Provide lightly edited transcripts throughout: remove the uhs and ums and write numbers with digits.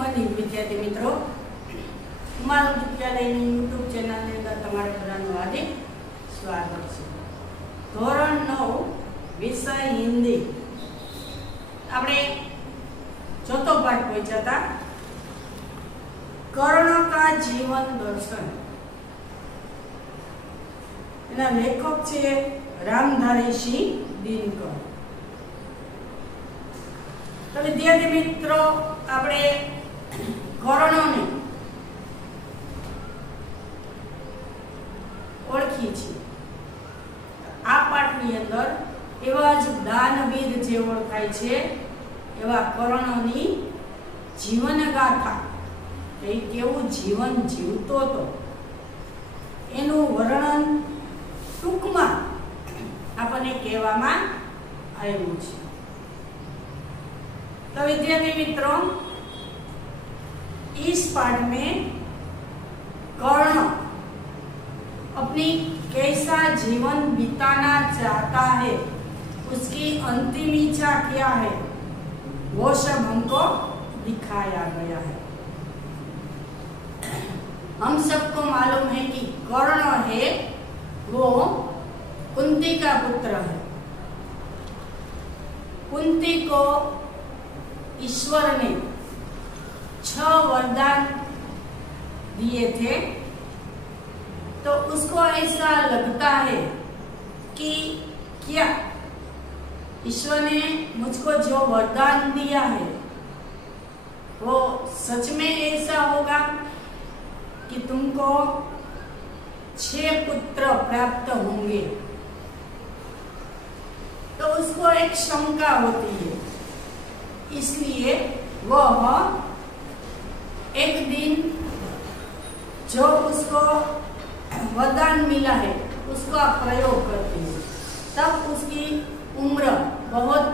Morning વિદ્યાર્થી મિત્રો, મારું વિદ્યાલયની યુટ્યુબ ચેનલની અંદર તમારા બધાનું હાર્દિક સ્વાગત છે। ધોરણ 9 વિષય હિન્દી આપણે ચોથો પાઠ પહોંચ્યા હતા। कर्ण का जीवन दर्शन एना लेखक छे रामधारी सिंह दिनकर। तो विद्यार्थी मित्रों आपणे कर्णोने ओळखी छे। आ पाठनी अंदर एवा ज दानवीर जे ओळखाय छे एवा कर्णोनी जीवन गाथा केवुं जीवन जीवतो तो एनुं वर्णन टूंकमां आपणे कहेवामां आव्युं छे। तो विद्यार्थी मित्रों इस पाठ में कर्ण अपनी कैसा जीवन बिताना चाहता है, उसकी अंतिम इच्छा क्या है, वो सब हमको दिखाया गया है। हम सबको मालूम है कि कर्ण है वो कुंती का पुत्र है। कुंती को ईश्वर ने 6 वरदान दिए थे। तो उसको ऐसा लगता है कि क्या ईश्वर ने मुझको जो वरदान दिया है वो सच में ऐसा होगा कि तुमको 6 पुत्र प्राप्त होंगे। तो उसको एक शंका होती है, इसलिए वह एक दिन जो उसको वरदान मिला है उसका प्रयोग करती है। तब उसकी उम्र बहुत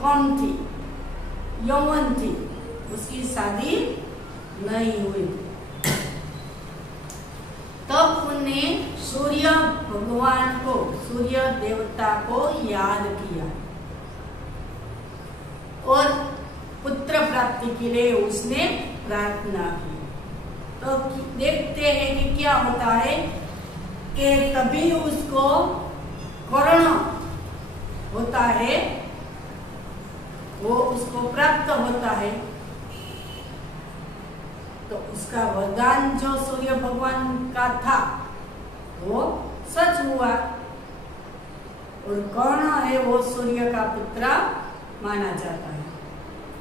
कम थी, यौवन थी, उसकी शादी नहीं हुई। तब उन्हें सूर्य भगवान को, सूर्य देवता को याद किया और पुत्र प्राप्ति के लिए उसने प्रार्थना की। तो देखते हैं कि क्या होता है कि तभी उसको कर्ण होता है, वो उसको प्राप्त होता है। तो उसका वरदान जो सूर्य भगवान का था वो सच हुआ और कर्ण है वो सूर्य का पुत्र माना जाता है,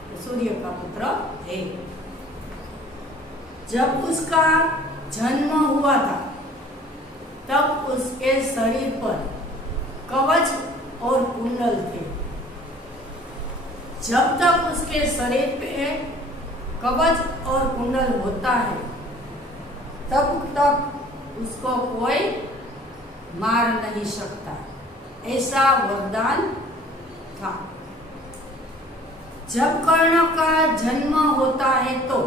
तो सूर्य का पुत्र है। जब उसका जन्म हुआ था तब उसके शरीर पर कवच और कुंडल थे। जब तक उसके शरीर पे कवच और कुंडल होता है तब तक उसको कोई मार नहीं सकता, ऐसा वरदान था। जब कर्ण का जन्म होता है तो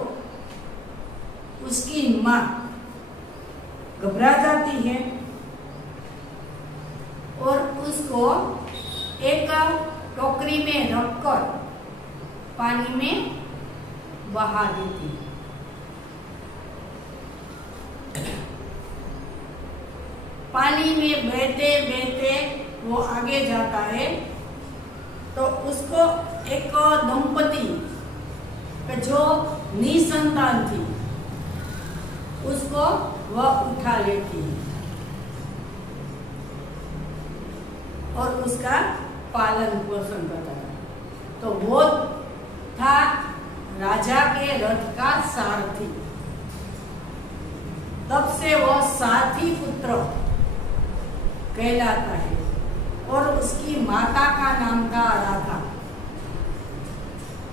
उसकी मां घबरा जाती है और उसको एक टोकरी में रखकर पानी में बहा देती है। पानी में बहते बहते वो आगे जाता है तो उसको एक दंपति जो निसंतान थी उसको वह उठा लेती है और उसका पालन पोषण करता है। तो वो था राजा के रथ का सारथी। तब से वह सारथी पुत्र कहलाता है और उसकी माता का नाम था राधा।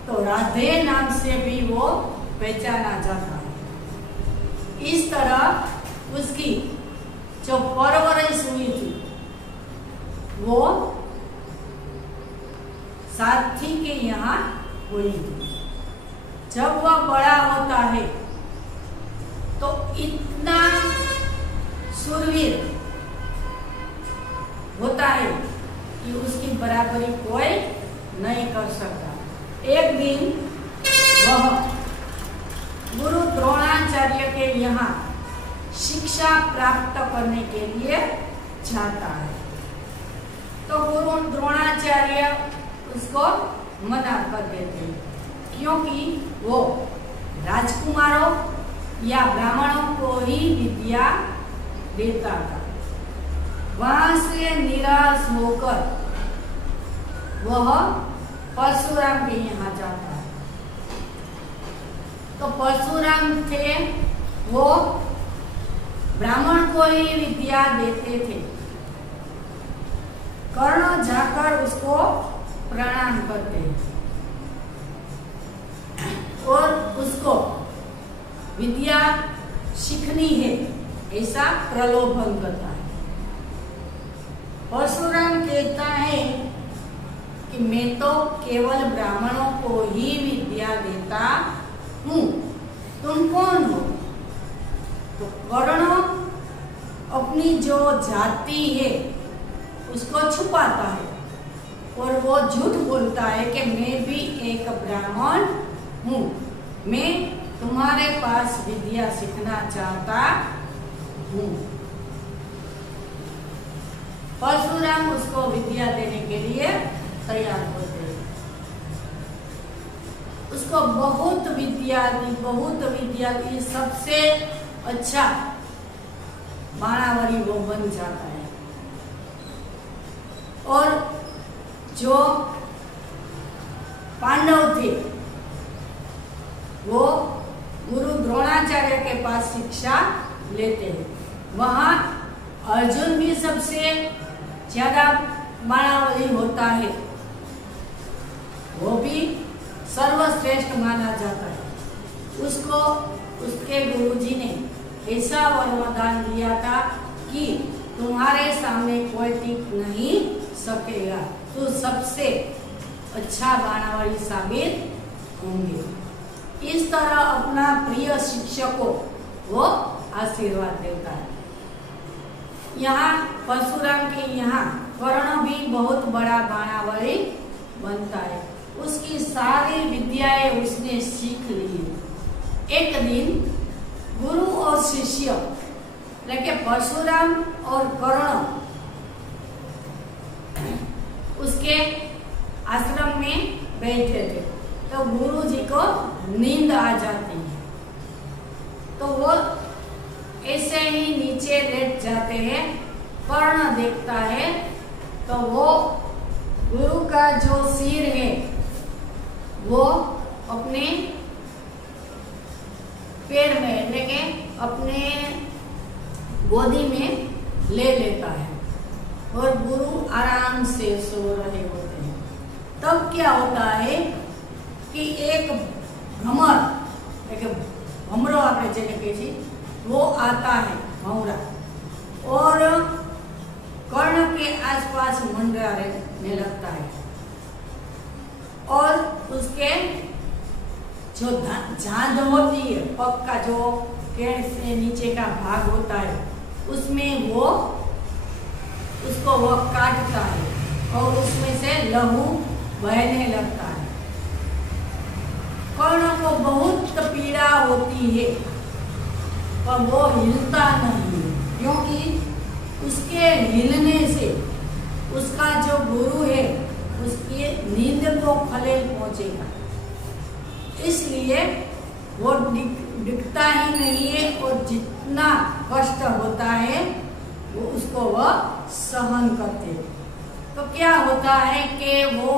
तो राधे नाम से भी वो पहचाना जाता है। इस तरह उसकी जो परवरिश हुई थी वो सारथी के यहाँ हुई थी। जब वह बड़ा होता है तो इतना शूरवीर होता है कि उसकी बराबरी कोई नहीं कर सकता। एक दिन वह गुरु द्रोणाचार्य के यहाँ शिक्षा प्राप्त करने के लिए जाता है। तो गुरु द्रोणाचार्य उसको मना कर देते हैं, क्योंकि वो राजकुमारों या ब्राह्मणों को ही विद्या देता था। वहां से निराश होकर वह परशुराम के यहाँ जाता है। तो परशुराम थे वो ब्राह्मण को ही विद्या देते थे। कर्ण जाकर उसको प्रणाम करते हैं और उसको विद्या सीखनी है ऐसा प्रलोभन करता है। परशुराम कहता है कि मैं तो केवल ब्राह्मणों को ही विद्या देता हूँ, तुम कौन हो? तो कर्ण अपनी जो जाति है उसको छुपाता है और वो झूठ बोलता है कि मैं भी एक ब्राह्मण हूँ, मैं तुम्हारे पास विद्या सीखना चाहता हूँ। परशुराम उसको विद्या देने के लिए तैयार होते हैं। उसको बहुत विद्या दी, सबसे अच्छा बाणावरी वो बन जाता है। और जो पांडव थे वो गुरु द्रोणाचार्य के पास शिक्षा लेते हैं। वहां अर्जुन भी सबसे ज्यादा बाणावली होता है, वो भी सर्वश्रेष्ठ माना जाता है। उसको उसके गुरुजी ने ऐसा वरदान दिया था कि तुम्हारे सामने कोई टिक नहीं सकेगा, तो सबसे अच्छा बाणावली साबित होंगे। इस तरह अपना प्रिय शिक्षक को वो आशीर्वाद देता है। यहाँ परशुराम के यहाँ कर्ण भी बहुत बड़ा बाणावली बनता है। उसकी सारी विद्याएं उसने सीख ली। एक दिन गुरु और शिष्य लेके परशुराम और कर्ण उसके आश्रम में बैठे थे, तो गुरु जी को नींद आ जाती है। तो वो ऐसे ही नीचे लेट जाते हैं। कर्ण देखता है तो वो गुरु का जो सिर है वो अपने पैर में लेके अपने गोदी में ले लेता है और गुरु आराम से सो रहे होते हैं। तब क्या होता है कि एक भमरो आपने जेने कही थी वो आता है भौरा, और कर्ण के आसपास मंडराने लगता है और उसके जो झांझ होती है, पग का जो केड़ से नीचे का भाग होता है उसमें वो उसको वो काटता है और उसमें से लहू बहने लगता है। कर्ण को बहुत पीड़ा होती है पर वो हिलता नहीं, क्योंकि उसके हिलने से उसका जो गुरु है उसकी नींद को खलेल पहुंचेगा, इसलिए वो दिखता ही नहीं है और जितना कष्ट होता है वो उसको वह सहन करते। तो क्या होता है कि वो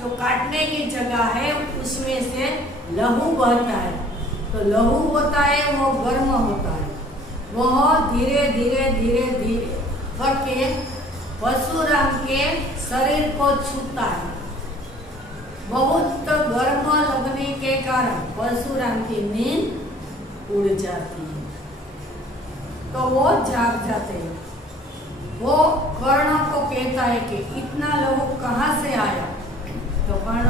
जो काटने की जगह है उसमें से लहू बहता है, तो लहू होता है वो गर्म होता है, वह धीरे धीरे धीरे धीरे करके परशुराम के शरीर को छूता है। बहुत गर्म लगने के कारण परशुराम की नींद उड़ जाती है, तो वो जाग जाते हैं। वो कर्ण को कहता है कि इतना लहू कहाँ से आया, तो कर्ण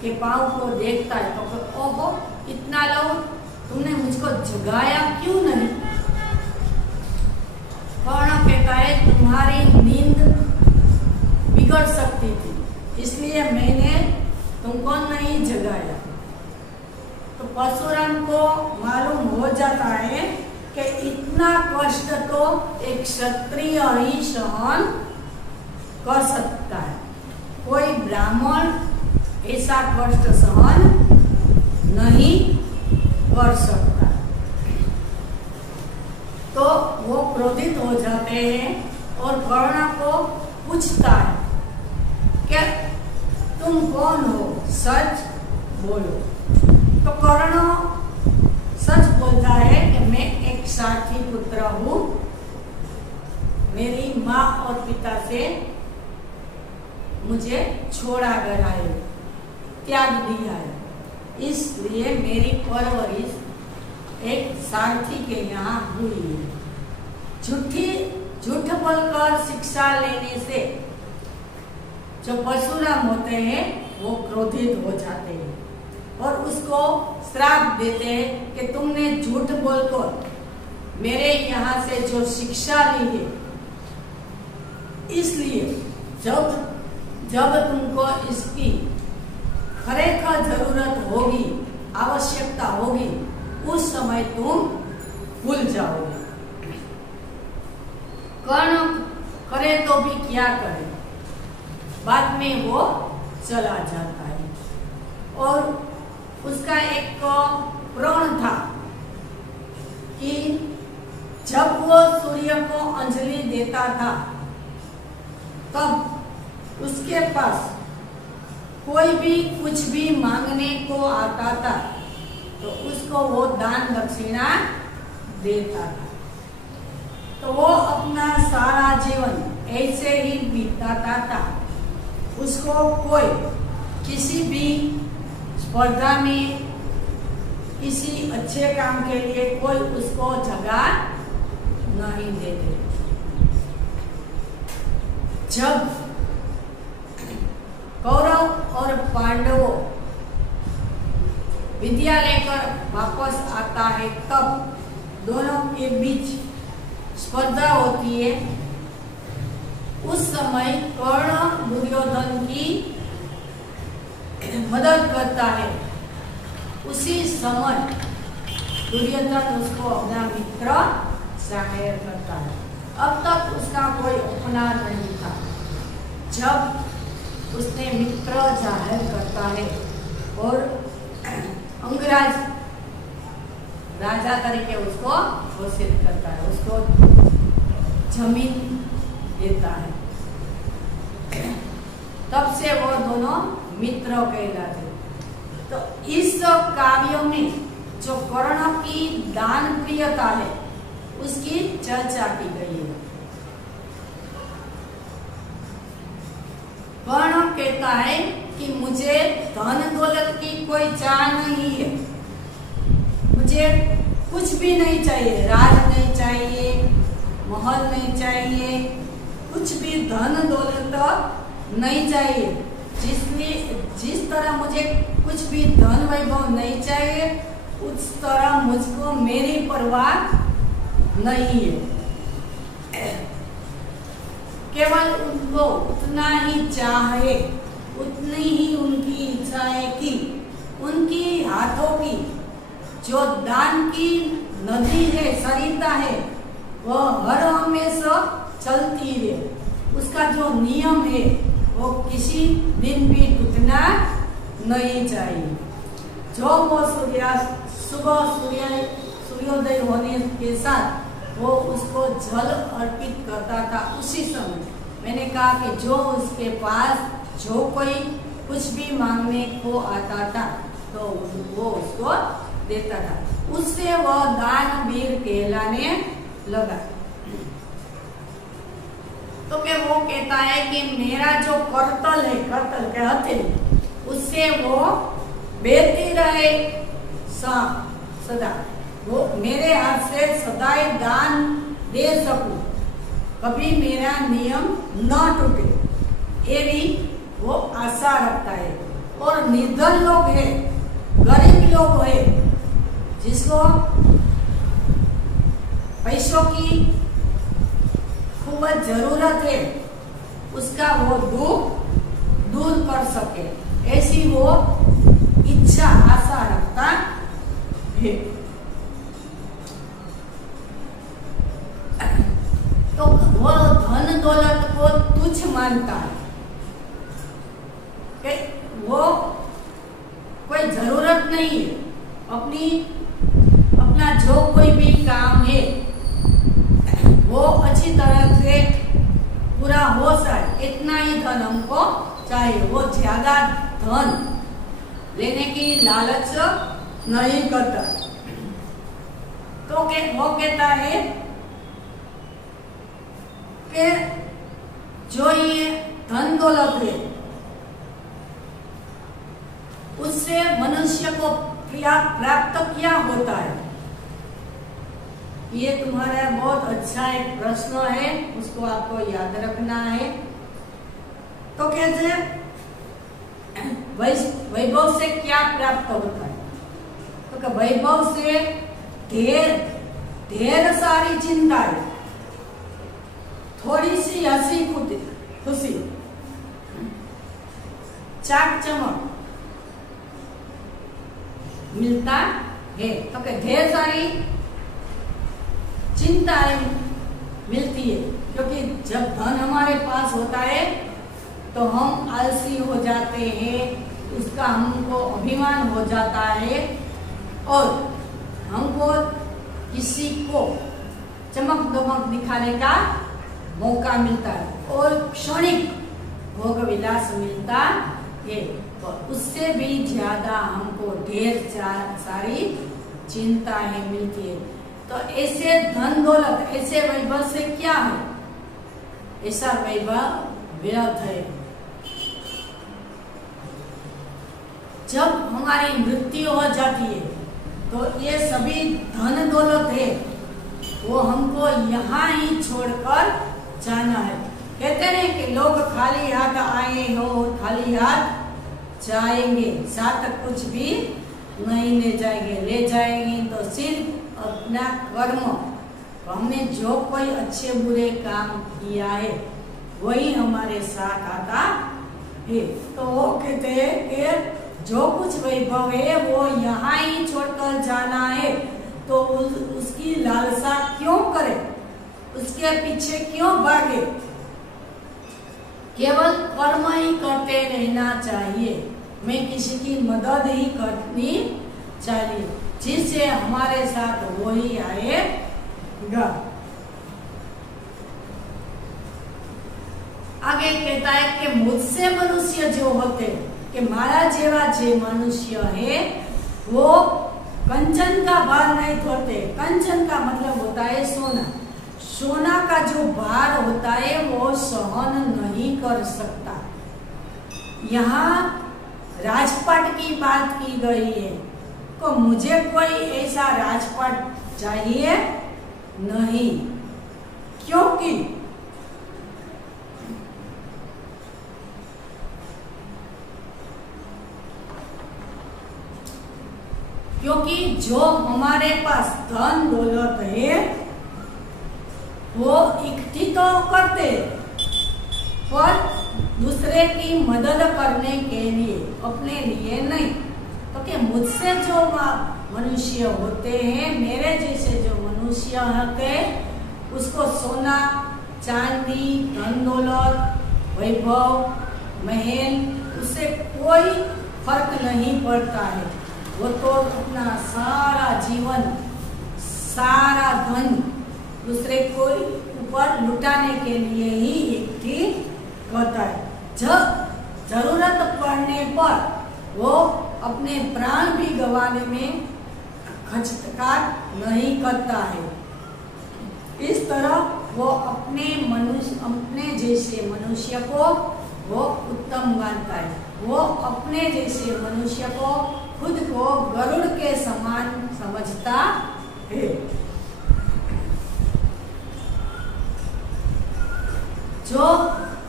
के पांव को देखता है तो ओहो इतना लहू तुमने मुझको जगाया क्यों नहीं। कर्ण कहता है तुम्हारी नींद बिगड़ सकती थी, इसलिए मैंने तुमको नहीं जगाया। परशुराम को मालूम हो जाता है कि इतना कष्ट तो एक क्षत्रिय ही सहन कर सकता है, कोई ब्राह्मण ऐसा कष्ट सहन नहीं कर सकता। तो वो क्रोधित हो जाते हैं और कर्ण को पूछता है कि तुम कौन हो, सच बोलो। तो कर्ण सच बोलता है कि मैं एक सारथी पुत्र हूँ, मेरी माँ और पिता से मुझे छोड़ा गया है, त्याग दिया है, इसलिए मेरी परवरिश एक सारथी के यहाँ हुई है। झूठ बोलकर शिक्षा लेने से जो परशुराम होते हैं वो क्रोधित हो जाते हैं और उसको श्राप देते हैं कि तुमने झूठ बोलकर मेरे यहाँ से जो शिक्षा ली है, इसलिए जब तुमको इसकी खरेखर जरूरत होगी, आवश्यकता होगी, उस समय तुम भूल जाओगे। कर्ण करे तो भी क्या करे, बाद में वो चला जाता है। और उसका एक प्रण था कि जब वो सूर्य को अंजलि देता था तब उसके पास कोई भी कुछ भी मांगने को आता था तो उसको वो दान दक्षिणा देता था। तो वो अपना सारा जीवन ऐसे ही बीताता था। उसको कोई किसी भी स्पर्धा में, किसी अच्छे काम के लिए कोई उसको जगह नहीं देते। जब कौरव और पांडवों विद्या लेकर वापस आता है तब दोनों के बीच स्पर्धा होती है। उस समय कर्ण दुर्योधन की मदद करता है। उसी समय दुर्योधन उसको अपना मित्र जाहिर करता है। अब तक उसका कोई अपना नहीं था। जब उसने मित्र जाहिर करता है और अंगराज राजा तरीके उसको घोषित करता है, उसको जमीन देता है, तब से वो दोनों मित्र कहलाते। तो इस काव्य में जो कर्ण की दान प्रियता है उसकी चर्चा की गई है। कर्ण कहता है कि मुझे धन दौलत की कोई चाह नहीं है, मुझे कुछ भी नहीं चाहिए, राज नहीं चाहिए, महल नहीं चाहिए, कुछ भी धन दौलत नहीं चाहिए। जिस तरह मुझे कुछ भी धन वैभव नहीं चाहिए, उस तरह मुझको मेरी परवाह नहीं है। केवल उनको उतना ही चाहे, उतनी ही उनकी इच्छा है कि उनकी हाथों की जो दान की नदी है, सरिता है, वह हर हमेशा चलती है। उसका जो नियम है वो किसी दिन भी टूटना नहीं चाहिए। जो वो सुबह सूर्योदय होने के साथ वो उसको जल अर्पित करता था। उसी समय मैंने कहा कि जो उसके पास जो कोई कुछ भी मांगने को आता था तो वो उसको देता था, उससे वह दानवीर कहलाने लगा। तो क्या वो कहता है कि मेरा जो करतल है, करतल के हथेली, उससे वो बेहती रहे सदा, वो मेरे हाथ से सदाई दान दे सकूं, कभी मेरा नियम न टूटे, ये भी वो आशा रखता है। और निर्धन लोग है, गरीब लोग है, जिसको पैसों की खूब जरूरत है, उसका वो दुख दूर कर सके, ऐसी वो इच्छा आशा रखता है। तो वो धन दौलत को तुच्छ मानता है कि वो कोई जरूरत नहीं है, अपना जो कोई भी काम है वो अच्छी तरह से पूरा हो सके, इतना ही धन हमको चाहिए। वो ज्यादा धन लेने की लालच नहीं करता। तो वो कहता है कि जो ये धन दौलत है उससे मनुष्य को प्राप्त क्या होता है। ये तुम्हारा बहुत अच्छा एक प्रश्न है, उसको आपको याद रखना है। तो कहते वैभव से क्या प्राप्त होता है, तो वैभव से ढेर सारी चिंताएं, थोड़ी सी हंसी खुशी, चाक चमक मिलता है। तो ढेर सारी चिंताएं मिलती है, क्योंकि जब धन हमारे पास होता है तो हम आलसी हो जाते हैं, उसका हमको अभिमान हो जाता है और हमको किसी को चमक दमक दिखाने का मौका मिलता है और क्षणिक भोग विलास मिलता है। तो उससे भी ज्यादा हमको ढेर सारी चिंताएं मिलती है। तो ऐसे धन दौलत, ऐसे वैभव से क्या है, ऐसा वैभव व्यर्थ है। जब हमारी मृत्यु हो जाती है तो ये सभी धन दौलत है वो हमको यहाँ ही छोड़कर जाना है। कहते हैं कि लोग खाली हाथ आए हो खाली हाथ जाएंगे, साथ कुछ भी नहीं ले जाएंगे। ले जाएंगे तो सिर्फ अपना कर्म, हमने जो कोई अच्छे बुरे काम किया है वही हमारे साथ आता है। तो वो कहते हैं कि जो कुछ वैभव है वो यहाँ ही छोड़कर जाना है, तो उसकी लालसा क्यों करे, उसके पीछे क्यों भागे। केवल कर्म ही करते रहना चाहिए, मैं किसी की मदद ही करनी चाहिए, जिससे हमारे साथ वो ही आएगा। आगे कहता है कि मुझसे मनुष्य जो होते, कि मारा जेवा जे मनुष्य है वो कंचन का भार नहीं धोते। कंचन का मतलब होता है सोना। सोना का जो भार होता है वो सहन नहीं कर सकता। यहाँ राजपाट की बात की गई है, तो मुझे कोई ऐसा राजपाट चाहिए नहीं, क्योंकि जो हमारे पास धन दौलत है वो इकट्ठी तो करते पर दूसरे की मदद करने के लिए, अपने लिए नहीं। तो कि मुझसे जो मनुष्य होते हैं, मेरे जैसे जो मनुष्य होते हैं, उसको सोना चांदी धन दौलत वैभव महल उससे कोई फर्क नहीं पड़ता है। वो तो अपना सारा जीवन सारा धन दूसरे को ऊपर लुटाने के लिए ही इकट्ठी करता है। जब जरूरत पड़ने पर वो अपने प्राण भी गंवाने में खचकाट नहीं करता है। इस तरह वो अपने जैसे मनुष्य को वो उत्तम मानता है। वो अपने जैसे मनुष्य को खुद को गरुड़ के समान समझता है। जो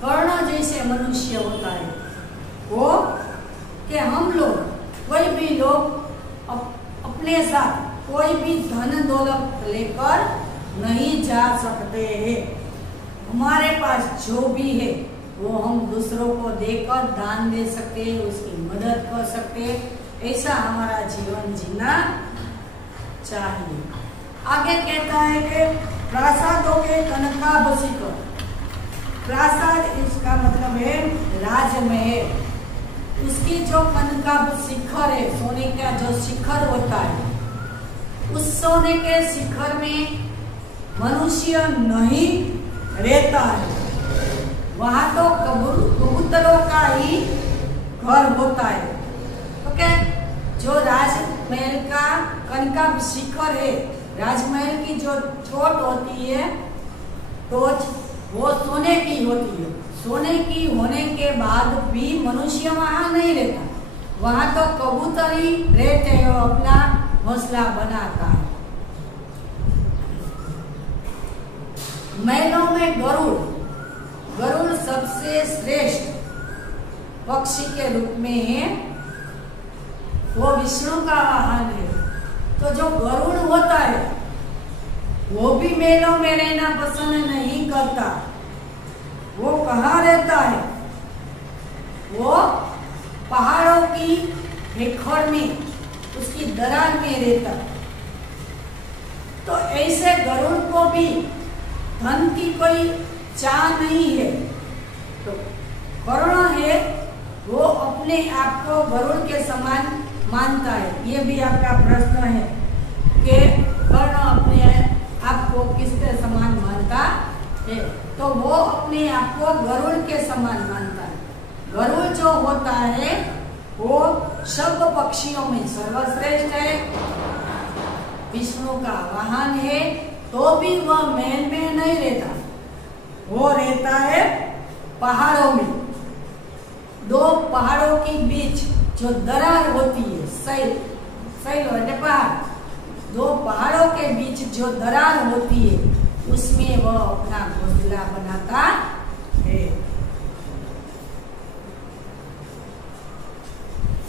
कर्ण जैसे मनुष्य होता है वो कि हम लोग कोई भी लोग अपने साथ कोई भी धन दौलत लेकर नहीं जा सकते हैं। हमारे पास जो भी है वो हम दूसरों को देकर दान दे सकते हैं, उसकी मदद कर सकते हैं। ऐसा हमारा जीवन जीना चाहिए। आगे कहता है कि प्रासादों के कनकाभ शिखर, प्रासाद इसका मतलब है राजमहल, उसकी जो कनकाभ शिखर है, सोने का जो शिखर होता है, उस सोने के शिखर में मनुष्य नहीं रहता है, वहां तो कबूतरों का ही घर होता है। ओके, जो राजमहल का कनकाभ शिखर है, राजमहल की जो चोट होती है टोच, वो सोने की होती है। सोने की होने के बाद भी मनुष्य वहां नहीं रहता, वहां तो कबूतर ही रहते हैं, अपना घोंसला बनाता है। महलों में गरुड़, गरुड़ सबसे श्रेष्ठ पक्षी के रूप में है, वो विष्णु का वाहन है। तो जो गरुड़ होता है वो भी महलों में रहना पसंद नहीं करता, वो कहाँ रहता है? वो पहाड़ों की हेखड़ में, उसकी दरार में रहता है। तो ऐसे गरुड़ को भी धन की कोई चाह नहीं है, तो करुणा है, वो अपने आप को गरुड़ के समान मानता है। ये भी आपका प्रश्न है कि कर्ण अपने आप को किसके समान मानता है? तो वो अपने आप को गरुड़ के समान मानता है। गरुड़ जो होता है वो सब पक्षियों में सर्वश्रेष्ठ है, विष्णु का वाहन है, तो भी वह महल में नहीं रहता, वो रहता है पहाड़ों में। दो पहाड़ों के बीच जो दरार होती है, सैल पहाड़, दो पहाड़ों के बीच जो दरार होती है, उसमें वह अपना घोंसला बनाता है।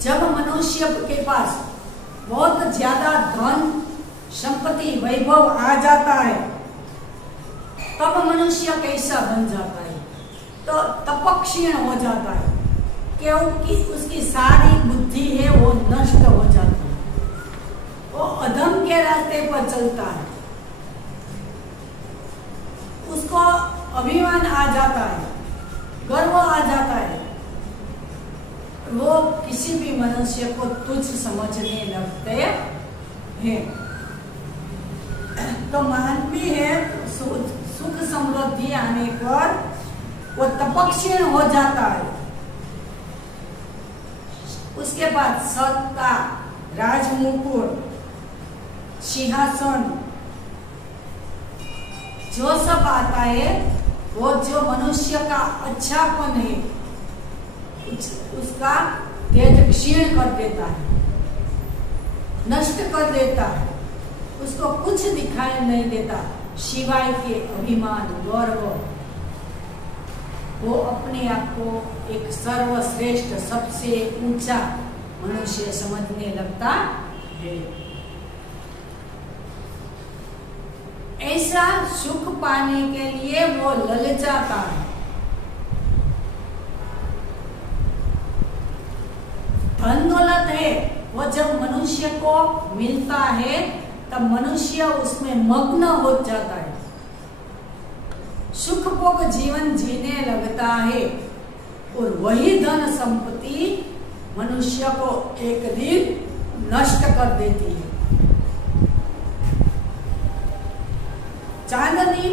जब मनुष्य के पास बहुत ज्यादा धन संपत्ति वैभव आ जाता है, तब मनुष्य कैसा बन जाता है? तो तपक्षीण हो जाता है, क्योंकि उसकी सारी बुद्धि है वो नष्ट हो जाती है, वो अधम के रास्ते पर चलता है, उसको अभिमान आ जाता है, गर्व आ जाता है, वो किसी भी मनुष्य को तुच्छ समझने लगते हैं। तो मानवी है सुख समृद्धि आने पर वो तपक्षीण हो जाता है, उसके बाद सत्ता, राजमुकुट, सिंहासन जो सब आता है, वो जो मनुष्य का अच्छापन है उसका तेज क्षीण कर देता है, नष्ट कर देता है, उसको कुछ दिखाई नहीं देता सिवाय के अभिमान, गर्व। वो अपने आप को एक सर्वश्रेष्ठ, सबसे ऊंचा मनुष्य समझने लगता है। ऐसा सुख पाने के लिए वो ललचाता है। धन दौलत है, वो जब मनुष्य को मिलता है तब मनुष्य उसमें मग्न हो जाता है, सुखभोग जीवन जीने लगता है, और वही धन संपत्ति मनुष्य को एक दिन नष्ट कर देती है। चांदनी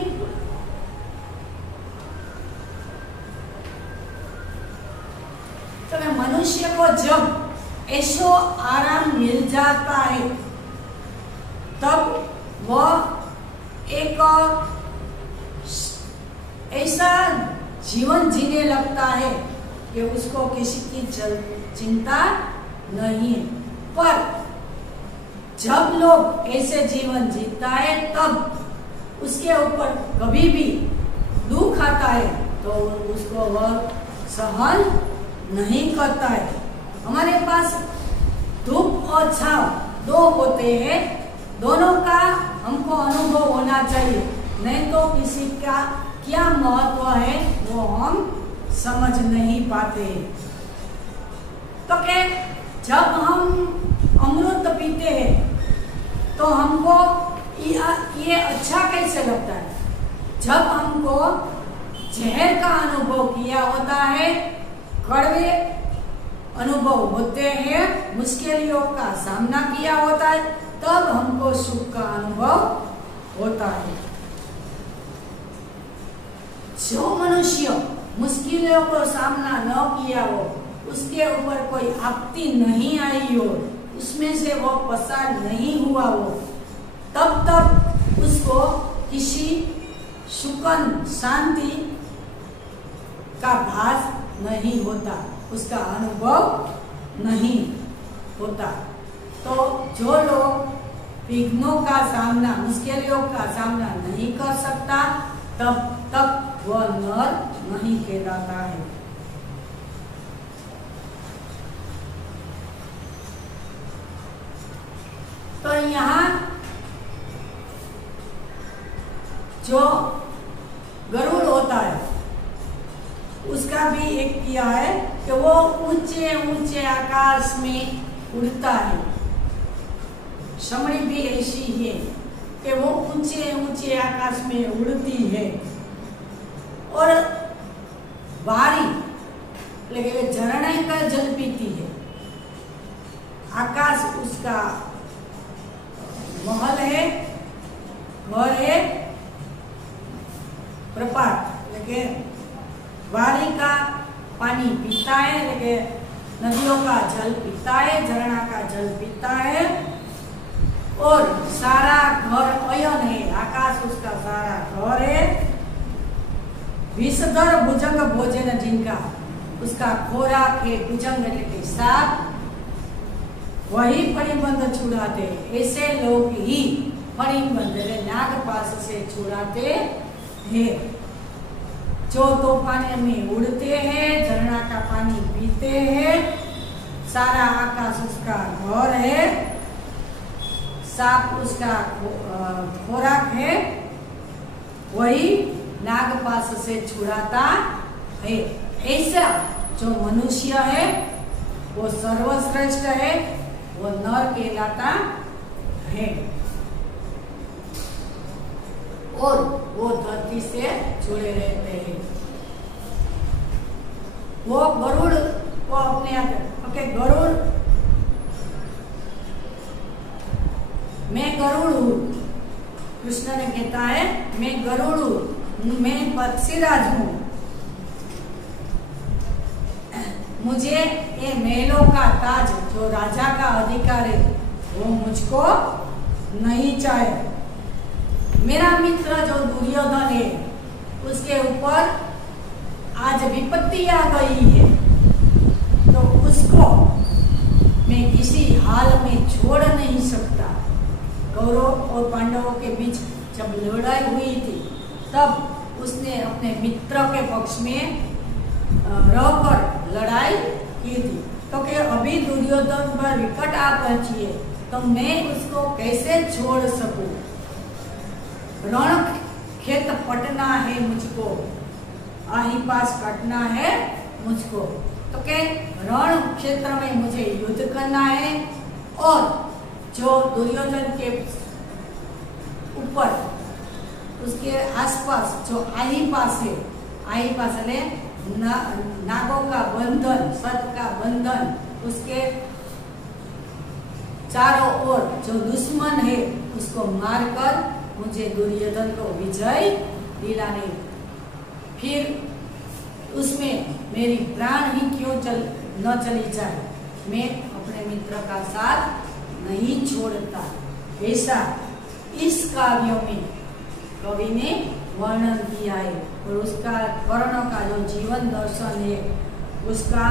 तो मनुष्य को जब ऐशो आराम मिल जाता है, तब वह एक ऐसा जीवन जीने लगता है कि उसको किसी की चिंता नहीं है। पर जब लोग ऐसे जीवन जीता है, तब उसके ऊपर कभी भी दुख आता है तो उसको वह सहन नहीं करता है। हमारे पास धूप और छाव दो होते हैं, दोनों का हमको अनुभव होना चाहिए, नहीं तो किसी का क्या महत्व है वो हम समझ नहीं पाते। तो क्या जब हम अमृत पीते हैं तो हमको ये अच्छा कैसे लगता है? जब हमको जहर का अनुभव किया होता है, कड़वे अनुभव होते हैं, मुश्किलों का सामना किया होता है, तब हमको सुख का अनुभव होता है। जो मनुष्य मुश्किलों को सामना न किया हो, उसके ऊपर कोई आपत्ति नहीं आई हो, उसमें से वो पसार नहीं हुआ हो, तब तक उसको किसी सुकून शांति का भास नहीं होता, उसका अनुभव नहीं होता। तो जो लोग विघ्नों का सामना, मुश्किलों का सामना नहीं कर सकता, तब तक वह नर नहीं कहलाता है। तो यहाँ जो गरुड़ होता है, उसका भी एक किया है कि वो ऊंचे ऊंचे आकाश में उड़ता है। समड़ी भी ऐसी है कि वो ऊंचे ऊंचे आकाश में उड़ती है। और बारी लेकिन झरने का जल पीती है। आकाश उसका महल है, घर है, प्रपात लेकिन बारी का पानी पीता है, लेकिन नदियों का जल पीता है, झरना का जल पीता है। और सारा घर अयन है, आकाश उसका सारा घर है। विषधर भुजंग भोजन जिनका, उसका खोराक है भुजंग के साथ, वही फणिबंध छुड़ाते। ऐसे लोग ही फणिबंध नागपाश से छुड़ाते हैं। जो तूफान में उड़ते हैं, झरना का पानी पीते हैं, सारा आकाश उसका घर है, सांप उसका खोराक है, वही नागपाश से छुड़ाता है। ऐसा जो मनुष्य है वो सर्वश्रेष्ठ है, वो नर कहलाता है। और वो धरती से जुड़े रहते हैं। वो गरुड़ को अपने ओके, गरुड़, मैं गरुड़ हूँ। कृष्ण ने कहता है मैं गरुड़ हूँ, मैं पक्षीराज हूँ, मुझे ये महलों का ताज, जो राजा का अधिकार है, वो मुझको नहीं चाहिए। मेरा मित्र जो दुर्योधन है, उसके ऊपर आज विपत्ति आ गई है, तो उसको मैं किसी हाल में छोड़ नहीं सकता। कौरव और पांडवों के बीच जब लड़ाई हुई थी, तब उसने अपने मित्र के पक्ष में रहकर लड़ाई की थी। तो कि अभी दुर्योधन पर विकट आ पहुंची है, तो मैं उसको कैसे छोड़ सकूं? रण खेत पटना है मुझको, आही पास कटना है मुझको। तो के रण क्षेत्र में मुझे युद्ध करना है। और जो दुर्योधन के ऊपर, उसके आसपास जो आही पास है, आही पास है नागों का बंधन, सर्प का बंधन, उसके चारों ओर जो दुश्मन है उसको मारकर मुझे दुर्योधन को विजय दिलाने, फिर उसमें मेरी प्राण ही क्यों न चली जाए, मैं अपने मित्र का साथ नहीं छोड़ता। ऐसा इस काव्य में कवि ने वर्णन किया है। और उसका कर्ण का जो जीवन दर्शन है, उसका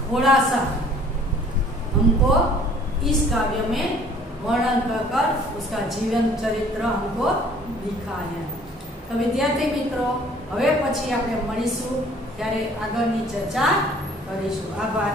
थोड़ा सा हमको इस काव्य में वर्णन कर उसका जीवन चरित्र हमको लिखा है। तो विद्यार्थी मित्रों, હવે પછી આપણે મળીશું ત્યારે આગળની ચર્ચા કરીશું। આભાર।